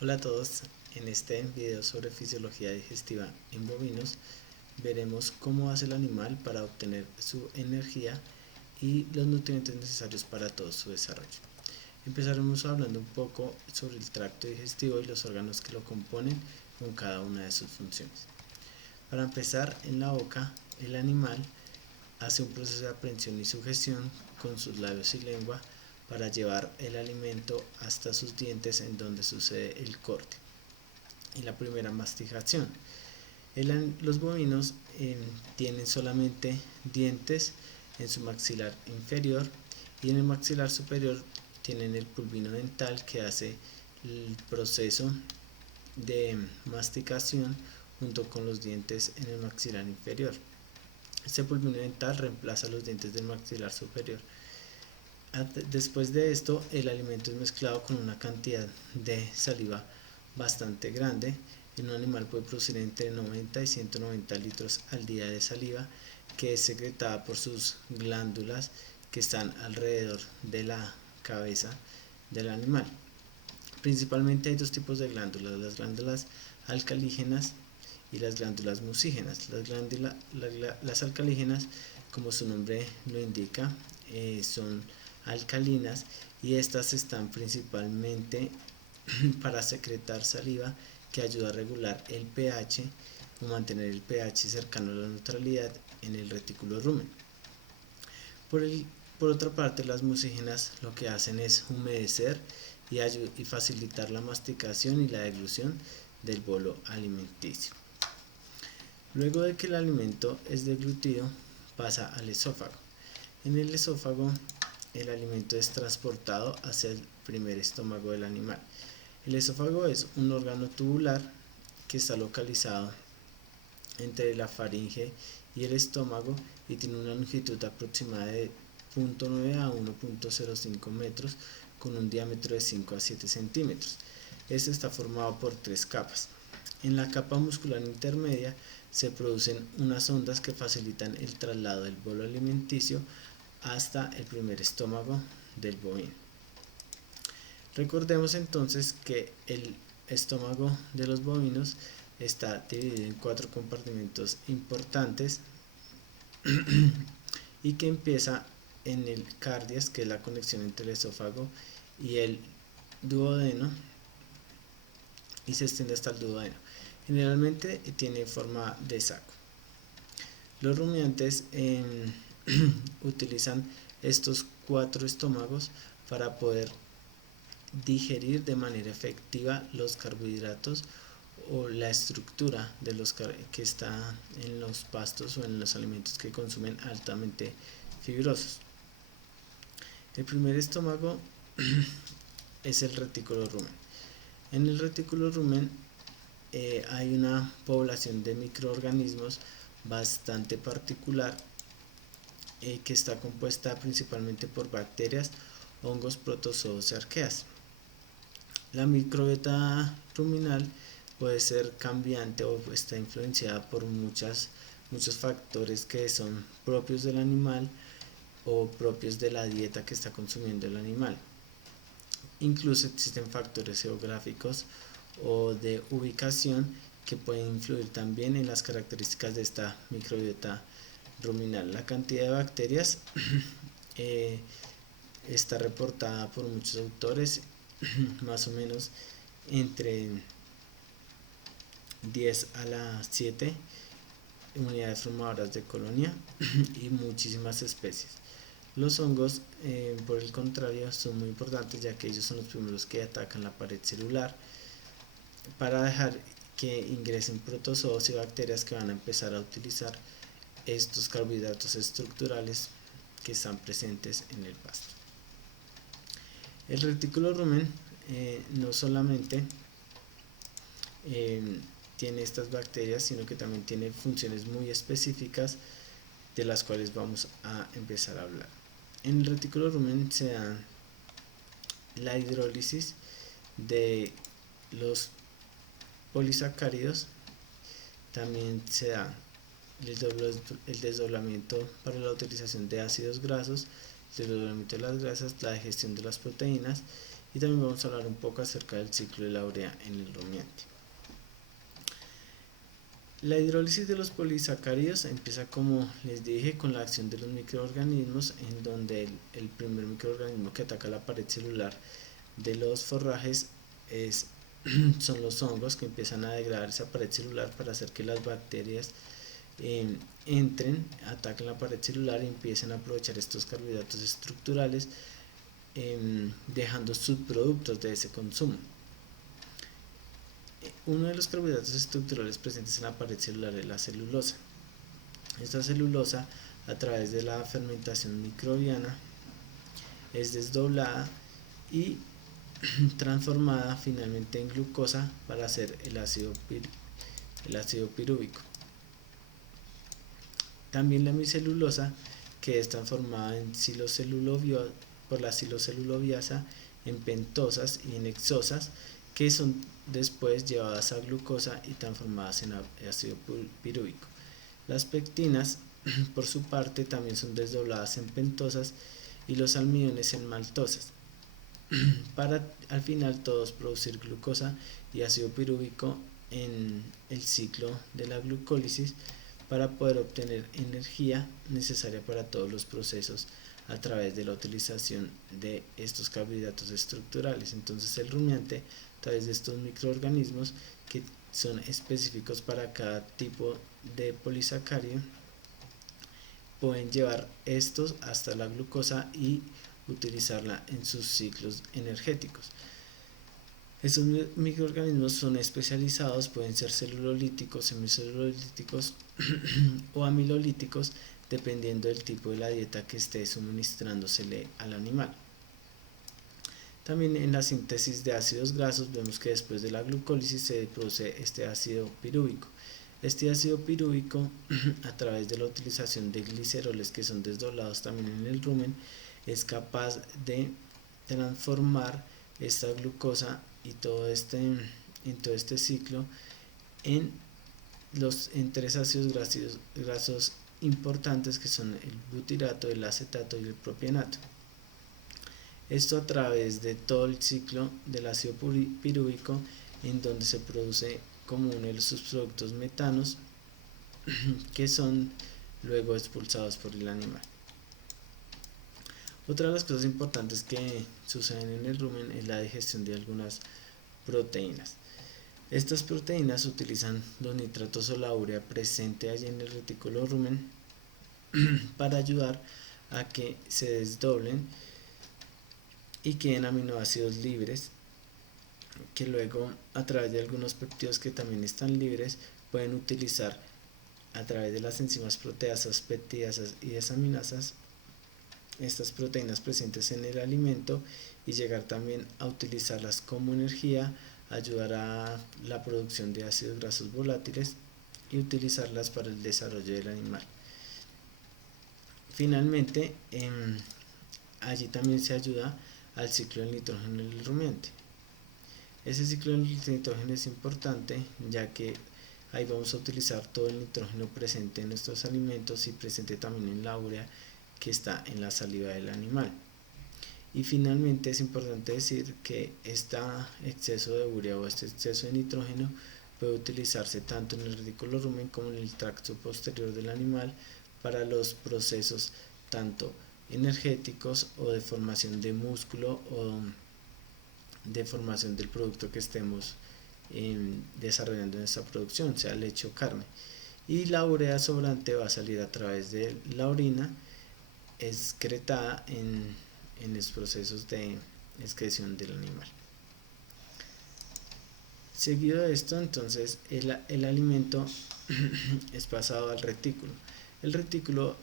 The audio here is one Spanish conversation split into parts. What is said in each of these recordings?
Hola a todos, en este video sobre fisiología digestiva en bovinos veremos cómo hace el animal para obtener su energía y los nutrientes necesarios para todo su desarrollo. Empezaremos hablando un poco sobre el tracto digestivo y los órganos que lo componen con cada una de sus funciones. Para empezar, en la boca, el animal hace un proceso de aprehensión y sugestión con sus labios y lengua para llevar el alimento hasta sus dientes, en donde sucede el corte y la primera masticación. Los bovinos tienen solamente dientes en su maxilar inferior, y en el maxilar superior tienen el pulvino dental que hace el proceso de masticación junto con los dientes en el maxilar inferior. Este pulvino dental reemplaza los dientes del maxilar superior. Después de esto, el alimento es mezclado con una cantidad de saliva bastante grande. En un animal puede producir entre 90 y 190 litros al día de saliva, que es secretada por sus glándulas que están alrededor de la cabeza del animal. Principalmente hay dos tipos de glándulas: las glándulas alcalígenas y las glándulas mucígenas. Las alcalígenas, como su nombre lo indica, son alcalinas, y estas están principalmente para secretar saliva que ayuda a regular el pH o mantener el pH cercano a la neutralidad en el retículo rumen. Por otra parte, las mucígenas lo que hacen es humedecer y facilitar la masticación y la deglución del bolo alimenticio. Luego de que el alimento es deglutido, pasa al esófago. En el esófago, el alimento es transportado hacia el primer estómago del animal. El esófago es un órgano tubular que está localizado entre la faringe y el estómago, y tiene una longitud aproximada de 0.9 a 1.05 metros, con un diámetro de 5 a 7 centímetros. Este está formado por tres capas. En la capa muscular intermedia se producen unas ondas que facilitan el traslado del bolo alimenticio hasta el primer estómago del bovino. Recordemos entonces que el estómago de los bovinos está dividido en 4 compartimentos importantes y que empieza en el cardias, que es la conexión entre el esófago y el duodeno, y se extiende hasta el duodeno. Generalmente tiene forma de saco. Los rumiantes utilizan estos 4 estómagos para poder digerir de manera efectiva los carbohidratos o la estructura de los que está en los pastos o en los alimentos que consumen altamente fibrosos. El primer estómago es el retículo rumen. En el retículo rumen hay una población de microorganismos bastante particular, que está compuesta principalmente por bacterias, hongos, protozoos y arqueas. La microbiota ruminal puede ser cambiante o está influenciada por muchos factores que son propios del animal o propios de la dieta que está consumiendo el animal. Incluso existen factores geográficos o de ubicación que pueden influir también en las características de esta microbiota ruminal. La cantidad de bacterias está reportada por muchos autores, más o menos entre 10 a la 7 unidades formadoras de colonia y muchísimas especies. Los hongos, por el contrario, son muy importantes, ya que ellos son los primeros que atacan la pared celular para dejar que ingresen protozoos y bacterias que van a empezar a utilizar estos carbohidratos estructurales que están presentes en el pasto. El retículo rumen no solamente tiene estas bacterias, sino que también tiene funciones muy específicas, de las cuales vamos a empezar a hablar. En el retículo rumen se da la hidrólisis de los polisacáridos, también se da el desdoblamiento para la utilización de ácidos grasos, el desdoblamiento de las grasas, la digestión de las proteínas y también vamos a hablar un poco acerca del ciclo de la urea en el rumiante. La hidrólisis de los polisacáridos empieza, como les dije, con la acción de los microorganismos, en donde el primer microorganismo que ataca la pared celular de los forrajes son los hongos, que empiezan a degradar esa pared celular para hacer que las bacterias entren, ataquen la pared celular y empiecen a aprovechar estos carbohidratos estructurales, dejando subproductos de ese consumo. Uno de los carbohidratos estructurales presentes en la pared celular es la celulosa. Esta celulosa, a través de la fermentación microbiana, es desdoblada y transformada finalmente en glucosa para hacer el ácido pirúvico. También la hemicelulosa, que es transformada por la silocelulobiasa en pentosas y en hexosas, que son después llevadas a glucosa y transformadas en ácido pirúvico. Las pectinas, por su parte, también son desdobladas en pentosas y los almidones en maltosas, para al final todos producir glucosa y ácido pirúvico en el ciclo de la glucólisis, para poder obtener energía necesaria para todos los procesos a través de la utilización de estos carbohidratos estructurales. Entonces el rumiante, a través de estos microorganismos que son específicos para cada tipo de polisacárido, pueden llevar estos hasta la glucosa y utilizarla en sus ciclos energéticos. Estos microorganismos son especializados, pueden ser celulolíticos, semicelulolíticos o amilolíticos, dependiendo del tipo de la dieta que esté suministrándosele al animal. También en la síntesis de ácidos grasos vemos que después de la glucólisis se produce este ácido pirúvico. Este ácido pirúvico, a través de la utilización de gliceroles que son desdoblados también en el rumen, es capaz de transformar esta glucosa y todo este ciclo en tres ácidos grasos importantes, que son el butirato, el acetato y el propianato. Esto a través de todo el ciclo del ácido pirúvico, en donde se produce como uno de los subproductos metanos, que son luego expulsados por el animal. Otra de las cosas importantes que suceden en el rumen es la digestión de algunas proteínas. Estas proteínas utilizan los nitratos o la urea presente allí en el retículo rumen para ayudar a que se desdoblen y queden aminoácidos libres, que luego, a través de algunos péptidos que también están libres, pueden utilizar a través de las enzimas proteasas, peptidasas y desaminasas estas proteínas presentes en el alimento y llegar también a utilizarlas como energía, ayudar a la producción de ácidos grasos volátiles y utilizarlas para el desarrollo del animal. Finalmente, allí también se ayuda al ciclo del nitrógeno en el rumiante. Ese ciclo del nitrógeno es importante, ya que ahí vamos a utilizar todo el nitrógeno presente en nuestros alimentos y presente también en la urea que está en la saliva del animal. Y finalmente es importante decir que este exceso de urea o este exceso de nitrógeno puede utilizarse tanto en el retículo rumen como en el tracto posterior del animal para los procesos tanto energéticos o de formación de músculo o de formación del producto que estemos desarrollando en esta producción, sea leche o carne. Y la urea sobrante va a salir a través de la orina excretada en los procesos de excreción del animal. Seguido de esto, entonces el alimento es pasado al retículo. El retículo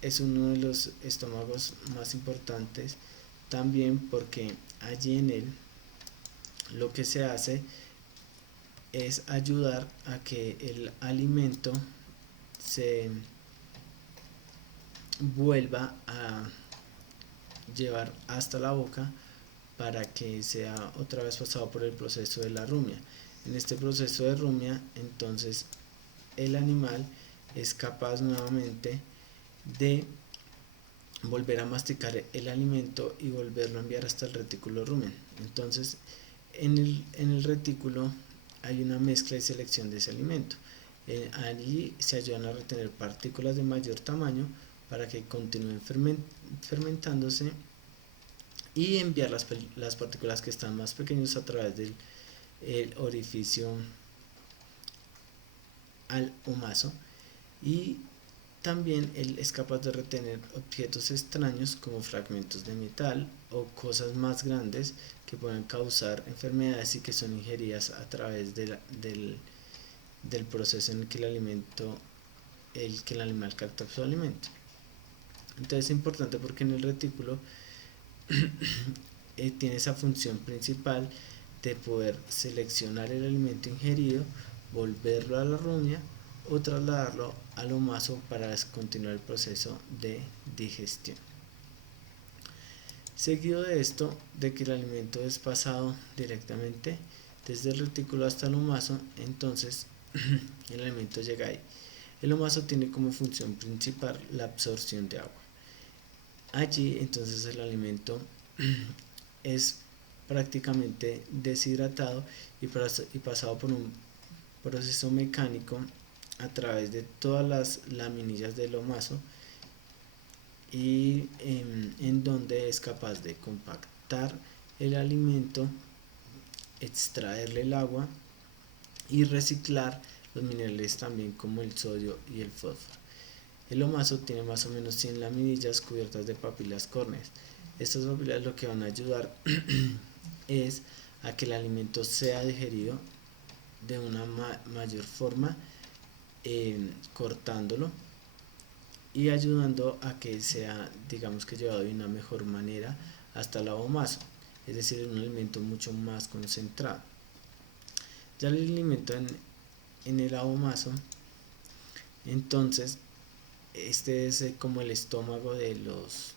es uno de los estómagos más importantes, también porque allí en él lo que se hace es ayudar a que el alimento se vuelva a llevar hasta la boca para que sea otra vez pasado por el proceso de la rumia. En este proceso de rumia, entonces el animal es capaz nuevamente de volver a masticar el alimento y volverlo a enviar hasta el retículo rumen. Entonces, en el retículo hay una mezcla y selección de ese alimento. Allí se ayudan a retener partículas de mayor tamaño para que continúen fermentándose y enviar las partículas que están más pequeñas a través del orificio al omaso, y también él es capaz de retener objetos extraños como fragmentos de metal o cosas más grandes que pueden causar enfermedades y que son ingeridas a través del proceso en que el animal capta su alimento. Entonces es importante porque en el retículo tiene esa función principal de poder seleccionar el alimento ingerido, volverlo a la rumia o trasladarlo al omaso para continuar el proceso de digestión. Seguido de esto, de que el alimento es pasado directamente desde el retículo hasta el omaso, entonces el alimento llega ahí. El omaso tiene como función principal la absorción de agua. Allí entonces el alimento es prácticamente deshidratado y pasado por un proceso mecánico a través de todas las laminillas del omaso, y en donde es capaz de compactar el alimento, extraerle el agua y reciclar los minerales también como el sodio y el fósforo. El omaso tiene más o menos 100 laminillas cubiertas de papilas córneas. Estas papilas lo que van a ayudar es a que el alimento sea digerido de una mayor forma, cortándolo y ayudando a que sea, digamos que llevado de una mejor manera hasta el abomaso, es decir, un alimento mucho más concentrado. Ya el alimento en el abomaso, entonces este es como el estómago de los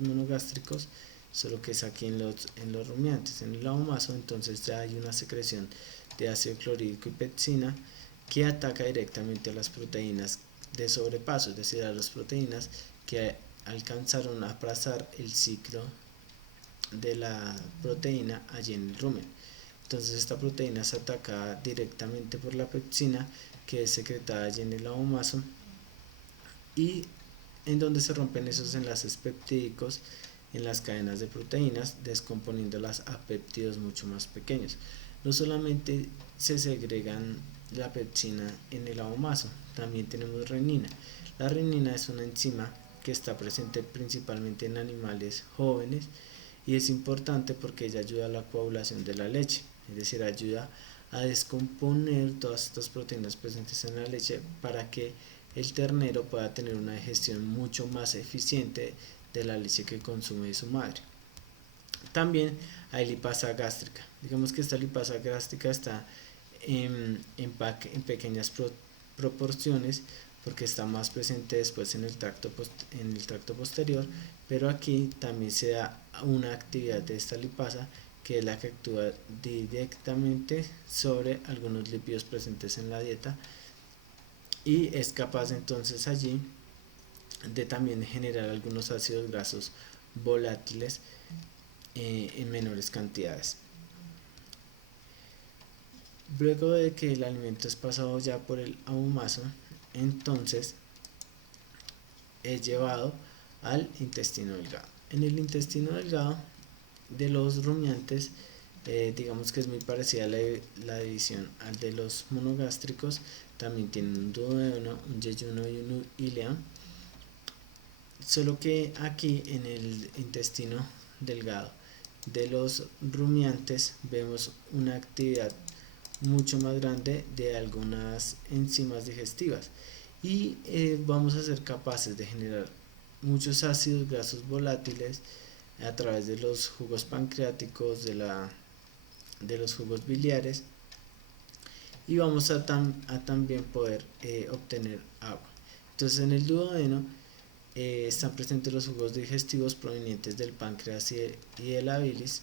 monogástricos, solo que es aquí en los rumiantes. En el abomaso entonces ya hay una secreción de ácido clorhídrico y pepsina que ataca directamente a las proteínas de sobrepaso, es decir, a las proteínas que alcanzaron a pasar el ciclo de la proteína allí en el rumen. Entonces esta proteína es atacada directamente por la pepsina, que es secretada allí en el abomaso, y en donde se rompen esos enlaces peptídicos en las cadenas de proteínas, descomponiéndolas a péptidos mucho más pequeños. No solamente se segregan la pepsina en el abomaso, también tenemos renina. La renina es una enzima que está presente principalmente en animales jóvenes y es importante porque ella ayuda a la coagulación de la leche, es decir, ayuda a descomponer todas estas proteínas presentes en la leche para que el ternero pueda tener una digestión mucho más eficiente de la leche que consume de su madre. También hay lipasa gástrica. Digamos que esta lipasa gástrica está en pequeñas proporciones porque está más presente después en el tracto posterior, pero aquí también se da una actividad de esta lipasa, que es la que actúa directamente sobre algunos lípidos presentes en la dieta y es capaz entonces allí de también generar algunos ácidos grasos volátiles en menores cantidades. Luego de que el alimento es pasado ya por el abomaso, entonces es llevado al intestino delgado. En el intestino delgado de los rumiantes, digamos que es muy parecida a la división al de los monogástricos. También tienen un duodeno, un yeyuno y un ileón, solo que aquí en el intestino delgado de los rumiantes vemos una actividad mucho más grande de algunas enzimas digestivas y vamos a ser capaces de generar muchos ácidos grasos volátiles a través de los jugos pancreáticos, de los jugos biliares, y vamos a también poder obtener agua. Entonces en el duodeno están presentes los jugos digestivos provenientes del páncreas y de la bilis,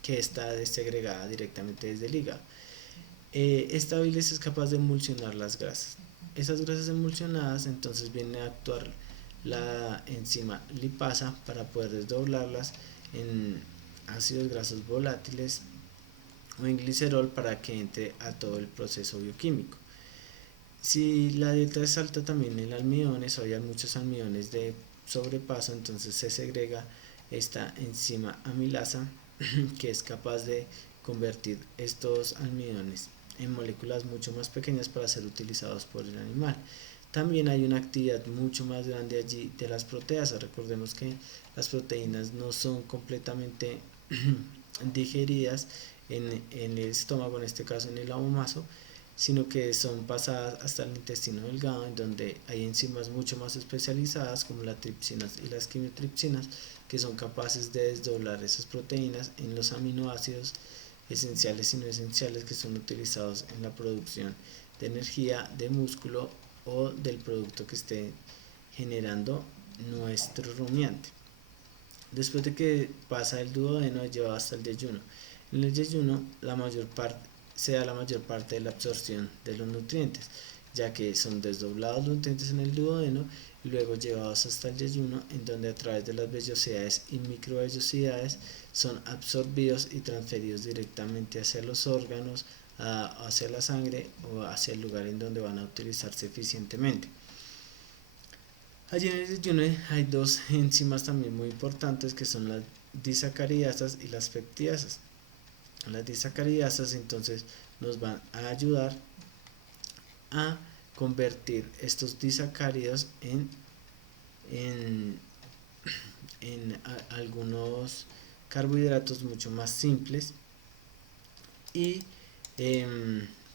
que está desegregada directamente desde el hígado. Esta bilis es capaz de emulsionar las grasas. Esas grasas emulsionadas entonces viene a actuar la enzima lipasa para poder desdoblarlas ácidos grasos volátiles o en glicerol para que entre a todo el proceso bioquímico. Si la dieta es alta también en almidones o hay muchos almidones de sobrepaso, entonces se segrega esta enzima amilasa que es capaz de convertir estos almidones en moléculas mucho más pequeñas para ser utilizados por el animal. También hay una actividad mucho más grande allí de las proteasas. Recordemos que las proteínas no son completamente digeridas en el estómago, en este caso en el abomaso, sino que son pasadas hasta el intestino delgado, en donde hay enzimas mucho más especializadas como las tripsinas y las quimiotripsinas, que son capaces de desdoblar esas proteínas en los aminoácidos esenciales y no esenciales que son utilizados en la producción de energía de músculo o del producto que esté generando nuestro rumiante. Después de que pasa el duodeno, lleva hasta el yeyuno. En el yeyuno se da la mayor parte de la absorción de los nutrientes, ya que son desdoblados los nutrientes en el duodeno y luego llevados hasta el yeyuno, en donde a través de las vellosidades y microvellosidades son absorbidos y transferidos directamente hacia los órganos, hacia la sangre o hacia el lugar en donde van a utilizarse eficientemente. Allí en el yeyuno hay dos enzimas también muy importantes, que son las disacaridasas y las peptidasas. Las disacaridasas entonces nos van a ayudar a convertir estos disacáridos en algunos carbohidratos mucho más simples y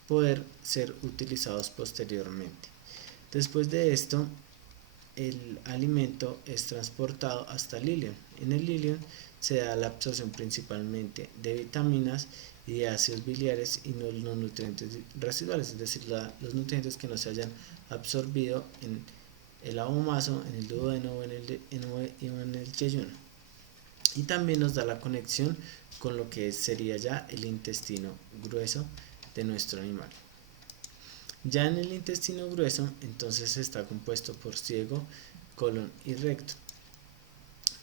poder ser utilizados posteriormente. Después de esto, el alimento es transportado hasta el ileón. En el ileón se da la absorción principalmente de vitaminas y de ácidos biliares y no los nutrientes residuales, es decir, los nutrientes que no se hayan absorbido en el abomaso, en el duodeno o en el yeyuno. Y también nos da la conexión con lo que sería ya el intestino grueso de nuestro animal. Ya en el intestino grueso, entonces está compuesto por ciego, colon y recto.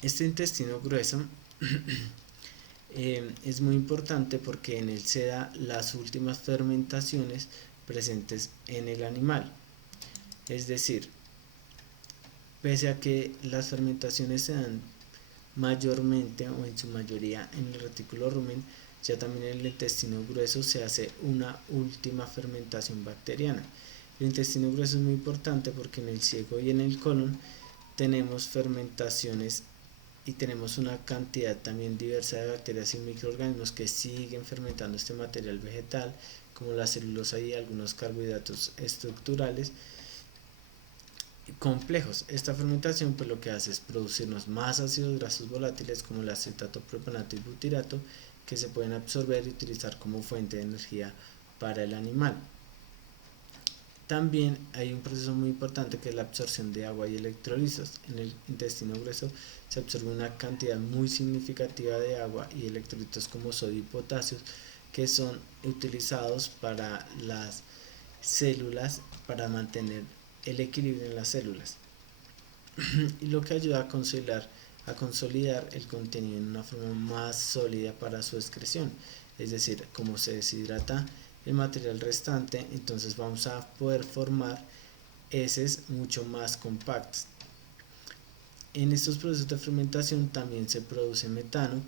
Este intestino grueso es muy importante porque en él se dan las últimas fermentaciones presentes en el animal. Es decir, pese a que las fermentaciones se dan mayormente o en su mayoría en el retículo rumen, ya también en el intestino grueso se hace una última fermentación bacteriana. El intestino grueso es muy importante porque en el ciego y en el colon tenemos fermentaciones y tenemos una cantidad también diversa de bacterias y microorganismos que siguen fermentando este material vegetal, como la celulosa y algunos carbohidratos estructurales complejos. Esta fermentación pues lo que hace es producirnos más ácidos grasos volátiles como el acetato, propionato y butirato, que se pueden absorber y utilizar como fuente de energía para el animal. También hay un proceso muy importante que es la absorción de agua y electrolitos. En el intestino grueso se absorbe una cantidad muy significativa de agua y electrolitos como sodio y potasio, que son utilizados para las células para mantener el equilibrio en las células y lo que ayuda a consolidar el contenido en una forma más sólida para su excreción. Es decir, como se deshidrata el material restante, entonces vamos a poder formar heces mucho más compactas. En estos procesos de fermentación también se produce metano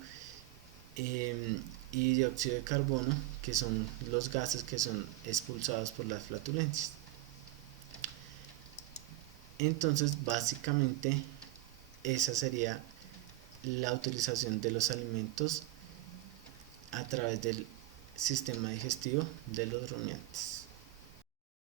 y dióxido de carbono, que son los gases que son expulsados por las flatulencias. Entonces, básicamente, esa sería la utilización de los alimentos a través del sistema digestivo de los rumiantes.